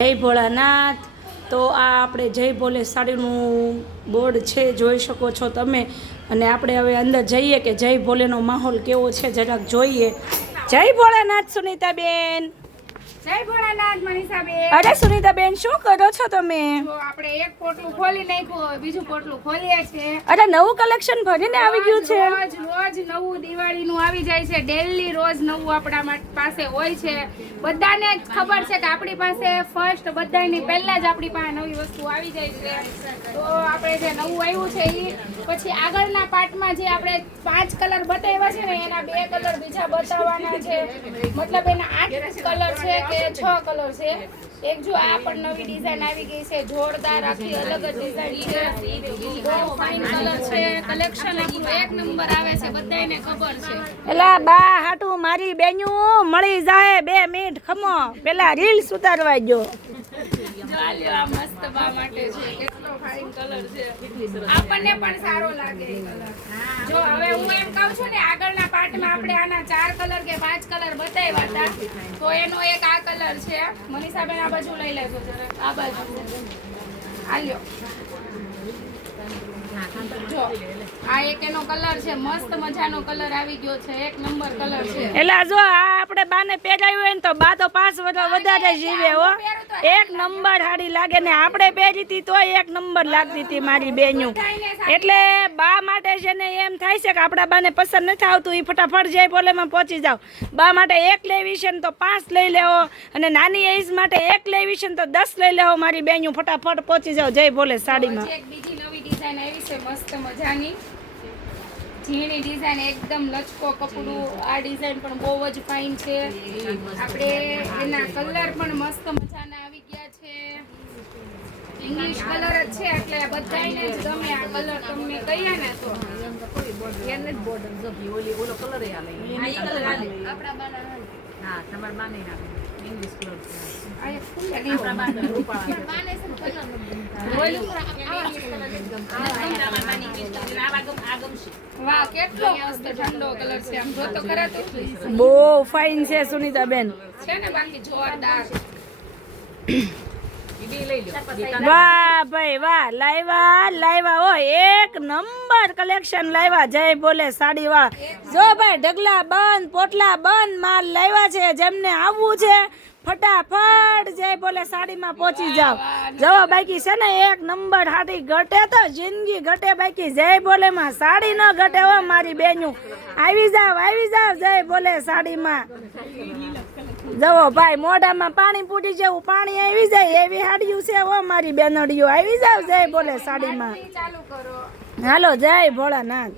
જય ભોળાનાથ। તો આ આપણે જય ભોલે સાડીનું બોર્ડ છે, જોઈ શકો છો તમે। અને આપણે હવે અંદર જઈએ કે જય ભોલેનો માહોલ કેવો છે જરાક જોઈએ। જય ભોળાનાથ સુનીતાબેન। જય ભોળાનાથ મનીષાબેન। અરે સુનીતાબેન શું કરો છો તમે? જો આપણે એક પોટલું ખોલી નાખ્યું, બીજું પોટલું ખોલીએ છે। અરે નવું કલેક્શન ભરીને આવી ગયું છે। રોજ નવું દિવાળીનું આવી જાય છે, ડેલી રોજ નવું આપણા પાસે હોય છે। બધાને જ ખબર છે કે આપણી પાસે ફર્સ્ટ બધાની પહેલા જ આપણી પાસે નવી વસ્તુ આવી જાય છે। તો આપણે જે નવું આવ્યું છે એ પછી આગળના પાર્ટમાં જે આપણે 5 કલર બતાવ્યા છે ને એના 2 કલર બીજા બતાવવાના છે, મતલબ એના 8 કલર છે કે 6 કલર છે। એક જો આ પણ નવી ડિઝાઇન આવી ગઈ છે, જોરદાર આખી અલગ જ ડિઝાઇન છે, બહુ ફાઇન કલર છે। કલેક્શન આપણું એક નંબર આવે છે, બધાને ખબર છે। એલા બા હાટુ મારી બેન્યું મળી જાય 2 મિનિટ ખમો, પેલા રીલ્સ ઉતારવા ગયો। ચાલ્યો આ મસ્ત બા માટે છે, કેટલો ફાઇન કલર છે, આપણને પણ સારો લાગે એ કલર। જો હવે હું એમ કહું છું ને આગળના પાર્ટમાં આપણે આના 4 કલર કે 5 કલર બતાવ્યા હતા, તો એનો એક આ કલર છે। મનીષાબેન આ બાજુ લઈ લેજો જરા, આ બાજુ આલ્યો। જો આ એક એનો કલર છે, મસ્ત મજાનો કલર આવી ગયો છે, એક નંબર કલર છે। એલા જો આ આપણે બાને પહેરાયું હોય ને તો બા તો 5 વર્ષ વધારે જીવે હો। એક નંબર સાડી લાગે ને આપણે પહેરી હતી તો એક નંબર લાગતી હતી મારી બેન્યું। એટલે બા માટે છે ને એમ થાય છે કે આપણા બાને પસંદ નથી આવતું એ ફટાફટ જય ભોલેમાં પહોંચી જાવ। બા માટે એક લેવી છે ને તો 5 લઈ લેવો, અને નાની એજ માટે એક લેવી છે ને તો 10 લઈ લેવો મારી બેન્યું, ફટાફટ પહોંચી જાવ જય ભોલે સાડીમાં। એક બીજી નવી ડિઝાઇન આવી છે મસ્ત મજાની, ઝીણી ડિઝાઇન, એકદમ લચકો કપડું। આ ડિઝાઇન પણ બહુ જ ફાઇન છે, આપણે એના કલર પણ મસ્ત મજાના આવી ગયા છે, ઇંગ્લિશ કલર જ છે એટલે બધાને જ ગમે આ કલર। તમને કહીએ ને તો એને જ બોર્ડર જબી ઓલી ઓલો કલર એ આલે, આ ઈ કલર આલે આપડા બાના હા તમાર બાને ના ઇંગ્લિશ કલર છે, આ એક ફૂલ લાગે આપડા બાને રૂપાળા બાને છે કલર નથી ઓલી ઇંગ્લિશ કલર જ ગમતો તમાર બાની ઇંગ્લિશ કલર આ ગમશે। વાહ કેટલો મસ્ત ઠંડો કલર છે, આમ જો તો ખરા તો બહુ ફાઇન છે સુનીતાબેન છે ને, બાકી જોરદાર। વાહ ભાઈ વાહ, લાવ્યા હો એક નંબર કલેક્શન લાવ્યા જય ભોલે સાડી વાળા। જો ભાઈ ઢગલા બંધ પોટલા બંધ માલ લાવ્યા છે, જેમને આવવું છે ફટાફટ જય ભોલે સાડીમાં પહોંચી જાવ। જો બાકી છે ને એક નંબર સાડી ઘટે તો જિંદગી ઘટે, બાકી જય ભોલેમાં સાડી ન ઘટે હો મારી બેન્યું। આવી જાવ જય ભોલે સાડીમાં। જવો ભાઈ મોઢામાં પાણી પૂરી જેવું પાણી આવી જાય એવી સાડીયું છે હો મારી બેનડીઓ। આવી જાવ જય ભોલે સાડીમાં। હાલો જય ભોળાનાથ।